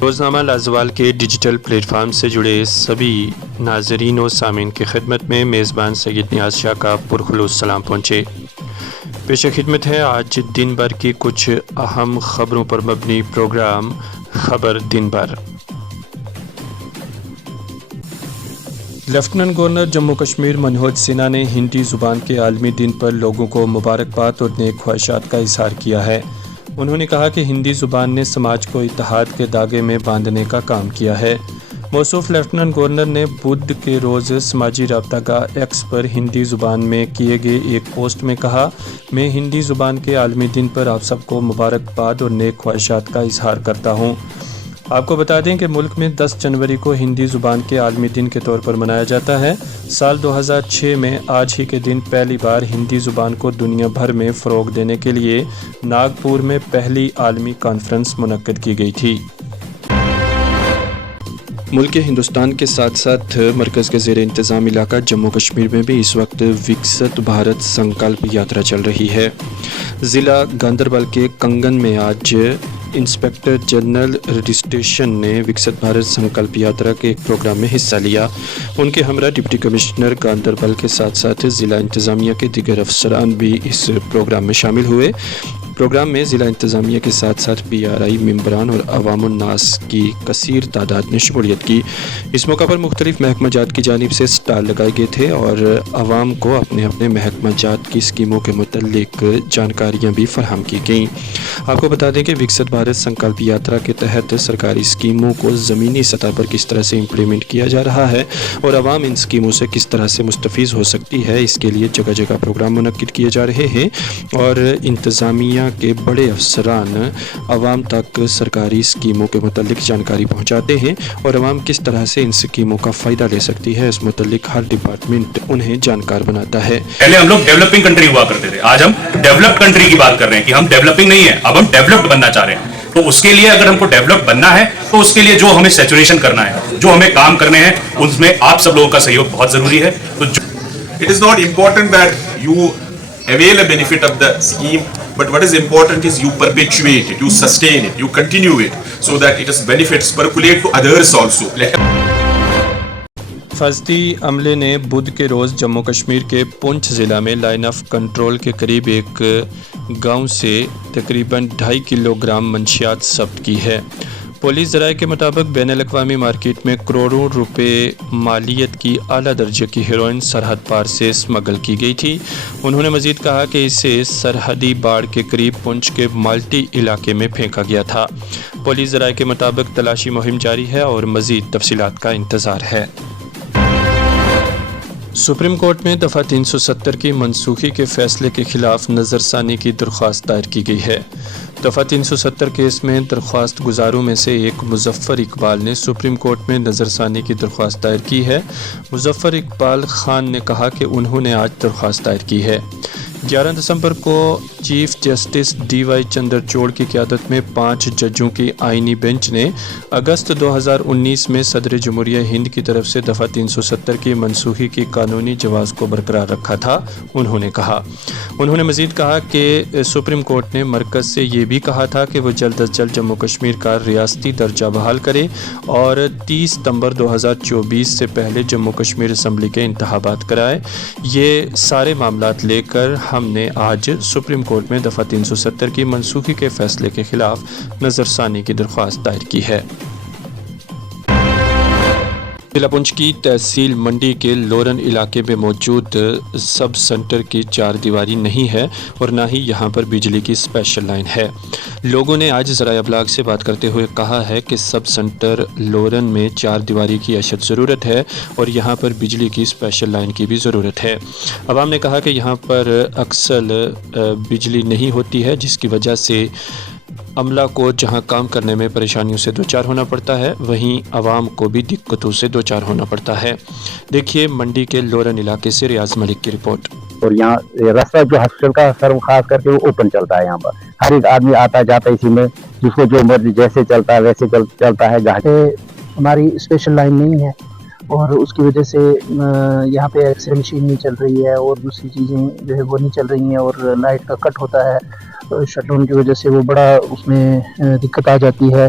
روزنامہ لازوال کے ڈیجیٹل پلیٹ فارم سے جڑے سبھی ناظرین و سامعین کی خدمت میں میزبان سید نیاز شاہ کا پرخلوص سلام پہنچے۔ پیش خدمت ہے آج دن بھر کی کچھ اہم خبروں پر مبنی پروگرام خبر دن بھر۔ لیفٹیننٹ گورنر جموں کشمیر منہوج سنہا نے ہندی زبان کے عالمی دن پر لوگوں کو مبارکباد اور نیک خواہشات کا اظہار کیا ہے۔ انہوں نے کہا کہ ہندی زبان نے سماج کو اتحاد کے دھاگے میں باندھنے کا کام کیا ہے۔ موصوف لیفٹیننٹ گورنر نے بدھ کے روز سماجی رابطہ گاہ ایکس پر ہندی زبان میں کیے گئے ایک پوسٹ میں کہا، میں ہندی زبان کے عالمی دن پر آپ سب کو مبارکباد اور نیک خواہشات کا اظہار کرتا ہوں۔ آپ کو بتا دیں کہ ملک میں 10 جنوری کو ہندی زبان کے عالمی دن کے طور پر منایا جاتا ہے۔ سال 2006 میں آج ہی کے دن پہلی بار ہندی زبان کو دنیا بھر میں فروغ دینے کے لیے ناگپور میں پہلی عالمی کانفرنس منعقد کی گئی تھی۔ ملک ہندوستان کے ساتھ ساتھ مرکز کے زیر انتظام علاقہ جموں کشمیر میں بھی اس وقت وکست بھارت سنکلپ یاترا چل رہی ہے۔ ضلع گاندربل کے کنگن میں آج انسپکٹر جنرل رجسٹریشن نے وکست بھارت سنکلپ یاترا کے ایک پروگرام میں حصہ لیا۔ ان کے ہمراہ ڈپٹی کمشنر گاندربل کے ساتھ ساتھ ضلع انتظامیہ کے دیگر افسران بھی اس پروگرام میں شامل ہوئے۔ پروگرام میں ضلع انتظامیہ کے ساتھ ساتھ PRI ممبران اور عوام الناس کی کثیر تعداد نے شمولیت کی۔ اس موقع پر مختلف محکمہ جات کی جانب سے سٹال لگائے گئے تھے اور عوام کو اپنے اپنے محکمہ جات کی اسکیموں کے متعلق جانکاریاں بھی فراہم کی گئیں۔ آپ کو بتا دیں کہ وکست بھارت سنکلپ یاترا کے تحت سرکاری اسکیموں کو زمینی سطح پر کس طرح سے امپلیمنٹ کیا جا رہا ہے اور عوام ان اسکیموں سے کس طرح سے مستفید ہو سکتی ہے، اس کے لیے جگہ جگہ پروگرام منعقد کیے جا رہے ہیں اور انتظامیہ کے بڑے افسران عوام تک سرکاری اسکیموں کے متعلق جانکاری پہنچاتے ہیں اور عوام کس طرح سے ان اسکیموں کا فائدہ لے سکتی ہے، اس متعلق ہر ڈپارٹمنٹ انہیں جانکار بناتا ہے۔ پہلے ہم لوگ ڈیولپنگ کنٹری ہوا کرتے تھے، آج ہم ڈیولپڈ کنٹری کی بات کر رہے ہیں کہ ہم ڈیولپنگ نہیں ہے، اب ہم ڈیولپڈ بننا چاہ رہے ہیں۔ تو اس کے لیے اگر ہم کو ڈیولپ بننا ہے تو اس کے لیے جو ہمیں سیچوریشن کرنا ہے، جو ہمیں کام کرنے ہیں، اس میں آپ سب لوگوں کا سہیوگ بہت ضروری ہے۔ تو It is not important that you avail a benefit of the scheme, but what is important is you perpetuate it, you sustain it, you continue it, so that its benefits percolate to others also. فضتی عملے نے بدھ کے روز جموں کشمیر کے پونچھ ضلع میں line of control کے قریب ایک گاؤں سے تقریباً 2.5 کلو گرام منشیات ضبط کی ہے۔ پولیس ذرائع کے مطابق بین الاقوامی مارکیٹ میں کروڑوں روپے مالیت کی اعلیٰ درجے کی ہیروئن سرحد پار سے اسمگل کی گئی تھی۔ انہوں نے مزید کہا کہ اسے سرحدی باڑ کے قریب پونچھ کے مالٹی علاقے میں پھینکا گیا تھا۔ پولیس ذرائع کے مطابق تلاشی مہم جاری ہے اور مزید تفصیلات کا انتظار ہے۔ سپریم کورٹ میں دفعہ 370 کی منسوخی کے فیصلے کے خلاف نظر ثانی کی درخواست دائر کی گئی ہے۔ دفعہ 370 کیس میں درخواست گزاروں میں سے ایک مظفر اقبال نے سپریم کورٹ میں نظر ثانی کی درخواست دائر کی ہے۔ مظفر اقبال خان نے کہا کہ انہوں نے آج درخواست دائر کی ہے۔ 11 دسمبر کو چیف جسٹس DY چندرچوڑ کی قیادت میں 5 ججوں کی آئینی بینچ نے اگست 2019 میں صدر جمہوریہ ہند کی طرف سے دفعہ 370 کی منسوخی کی قانونی جواز کو برقرار رکھا تھا، انہوں نے مزید کہا کہ سپریم کورٹ نے مرکز سے یہ بھی کہا تھا کہ وہ جلد از جلد جموں کشمیر کا ریاستی درجہ بحال کرے اور 30 ستمبر 2024 سے پہلے جموں کشمیر اسمبلی کے انتخابات کرائے۔ یہ سارے معاملات لے کر ہم نے آج سپریم کورٹ میں دفعہ 370 کی منسوخی کے فیصلے کے خلاف نظر ثانی کی درخواست دائر کی ہے۔ ضلع پونچھ کی تحصیل منڈی کے لورن علاقے میں موجود سب سینٹر کی 4 دیواری نہیں ہے اور نہ ہی یہاں پر بجلی کی اسپیشل لائن ہے۔ لوگوں نے آج ذرائع ابلاغ سے بات کرتے ہوئے کہا ہے کہ سب سینٹر لورن میں 4 دیواری کی اشد ضرورت ہے اور یہاں پر بجلی کی اسپیشل لائن کی بھی ضرورت ہے۔ عوام نے کہا کہ یہاں پر اکثر بجلی نہیں ہوتی ہے، جس کی وجہ سے عملہ کو جہاں کام کرنے میں پریشانیوں سے دوچار ہونا پڑتا ہے، وہیں عوام کو بھی دقتوں سے دوچار ہونا پڑتا ہے۔ دیکھیے منڈی کے لورن علاقے سے ریاض ملک کی رپورٹ۔ اور یہاں راستہ جو ہاسپٹل کا خاص کر کے وہ اوپن چلتا ہے، یہاں پر ہر ایک آدمی آتا جاتا ہے اسی میں، جس کو جو مرضی جیسے چلتا ہے ویسے چلتا ہے۔ ہماری اسپیشل لائن نہیں ہے اور اس کی وجہ سے یہاں پہ ایکس رے مشین نہیں چل رہی ہے اور دوسری چیزیں جو ہے وہ نہیں چل رہی ہیں اور لائٹ کا کٹ ہوتا ہے، شٹ ڈاؤن کی وجہ سے وہ بڑا اس میں دقت آ جاتی ہے۔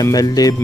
MLA